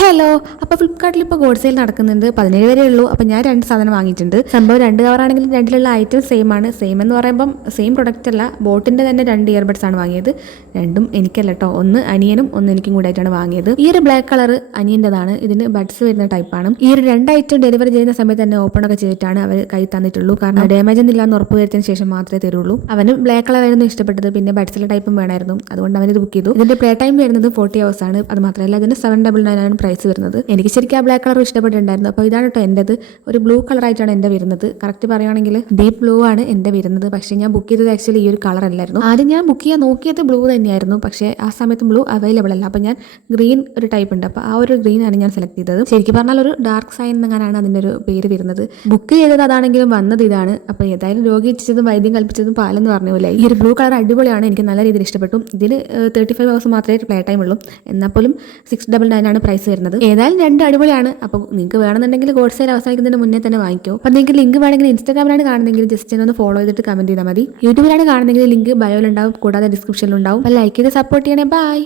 Hello. അപ്പോൾ ഫ്ലിപ്കാർട്ടിൽ ഇപ്പോൾ ഗോഡ് സെയിൽ നടക്കുന്നുണ്ട്. 17 വരെ ഉള്ളൂ. അപ്പോൾ ഞാൻ 2 സാധനം വാങ്ങിയിട്ടുണ്ട്. സംഭവം 2 കവറാണെങ്കിലും രണ്ടിലുള്ള ഐറ്റം സെയിം ആണ്. സെയിം എന്ന് പറയുമ്പം സെയിം പ്രൊഡക്റ്റ് അല്ല, ബോട്ടിൻ്റെ തന്നെ 2 ഇയർബഡ്സ് ആണ് വാങ്ങിയത്. രണ്ടും എനിക്കല്ല കേട്ടോ, ഒന്ന് അനിയനും ഒന്ന് എനിക്കും കൂടെ ആയിട്ടാണ് വാങ്ങിയത്. ഈ ഒരു ബ്ലാക്ക് കളർ അനിയൻ്റെതാണ്. ഇതിന് ബഡ്സ് വരുന്ന ടൈപ്പാണ്. ഈ ഒരു 2 ഐറ്റം ഡെലിവറി ചെയ്യുന്ന സമയത്ത് തന്നെ ഓപ്പൺ ഒക്കെ ചെയ്തിട്ടാണ് അവർ കൈ തന്നിട്ടുള്ളൂ. കാരണം ഡാമേജ് ഒന്നും ഇല്ലാന്ന് ഉറപ്പ് വരുത്തിയതിന് ശേഷം മാത്രമേ തരുള്ളൂ. അവന് ബ്ലാക്ക് കളർ ആയിരുന്നു ഇഷ്ടപ്പെട്ടത്, പിന്നെ ബഡ്സിലെ ടൈപ്പും വേണമായിരുന്നു. അതുകൊണ്ട് അവൻ ഇത് ബുക്ക് ചെയ്തു. ഇതിന്റെ പ്ലേ ടൈം വരുന്നത് 40 hours ആണ്. അത് മാത്രമല്ല ഇതിന് 799 ആണ് പ്രൈസ് വരുന്നത്. എനിക്ക് ശരിക്കും ആ ബ്ലാക്ക് കളർ ഇഷ്ടപ്പെട്ടിട്ടുണ്ടായിരുന്നു. അപ്പോൾ ഇതാണ് കേട്ടോ എൻ്റെത്. ഒരു ബ്ലൂ കളർ ആയിട്ടാണ് എൻ്റെ വരുന്നത്. കറക്റ്റ് പറയുകയാണെങ്കിൽ ഡീപ്പ് ബ്ലൂ ആണ് എൻ്റെ വരുന്നത്. പക്ഷേ ഞാൻ ബുക്ക് ചെയ്തത് ആക്ച്വലി ഈ ഒരു കളർ അല്ലായിരുന്നു. ആദ്യം ഞാൻ ബുക്ക് ചെയ്യാൻ നോക്കിയത് ബ്ലൂ തന്നെയായിരുന്നു. പക്ഷേ ആ സമയത്ത് ബ്ലൂ അവൈലബിൾ അല്ല. അപ്പോൾ ഞാൻ ഗ്രീൻ ഒരു ടൈപ്പ് ഉണ്ട്. അപ്പോൾ ആ ഒരു ഗ്രീൻ ആണ് ഞാൻ സെലക്ട് ചെയ്തത്. ശരിക്കും പറഞ്ഞാൽ ഒരു ഡാർക്ക് സൈൻ എന്നങ്ങനെയാണ് അതിൻ്റെ ഒരു പേര് വരുന്നത്. ബുക്ക് ചെയ്തത് അതാണെങ്കിലും വന്നത് ഇതാണ്. അപ്പോൾ ഏതായാലും രോഗി ഇച്ഛിച്ചതും വൈദ്യം കൽപ്പിച്ചതും പാലെന്ന് പറഞ്ഞ പോലെ ഈ ഒരു ബ്ലൂ കളർ അടിപൊളിയാണ്. എനിക്ക് നല്ല രീതിയിൽ ഇഷ്ടപ്പെട്ടു. ഇതിൽ 35 hours മാത്രമേ പ്ലേ ടൈം ഉള്ളൂ. എന്നാൽ പോലും 699 ആണ് പ്രൈസ് വരുന്നത്. ഏതായാലും 2 അടിപൊളിയാണ്. അപ്പോൾ നിങ്ങൾക്ക് വേണമെന്നുണ്ടെങ്കിൽ ഗോഡ് സെയിൽ അവസാനിക്കുന്നതിന് മുന്നേ തന്നെ വാങ്ങിക്കോ. അപ്പോൾ നിങ്ങൾക്ക് ലിങ്ക് വേണമെങ്കിൽ ഇൻസ്റ്റാഗ്രാമിലാണ് കാണുന്നെങ്കിൽ ജസ്റ്റ് ഒന്ന് ഫോളോ ചെയ്തിട്ട് കമന്റ് ചെയ്താൽ മതി. യൂട്യൂബിലാണ് കാണുന്നെങ്കിൽ ലിങ്ക് ബയോയിലുണ്ടാവും, കൂടാതെ ഡിസ്ക്രിപ്ഷനിലുണ്ടാവും. അപ്പോൾ ലൈക്ക് ചെയ്ത് സപ്പോർട്ട് ചെയ്യണേ. ബൈ.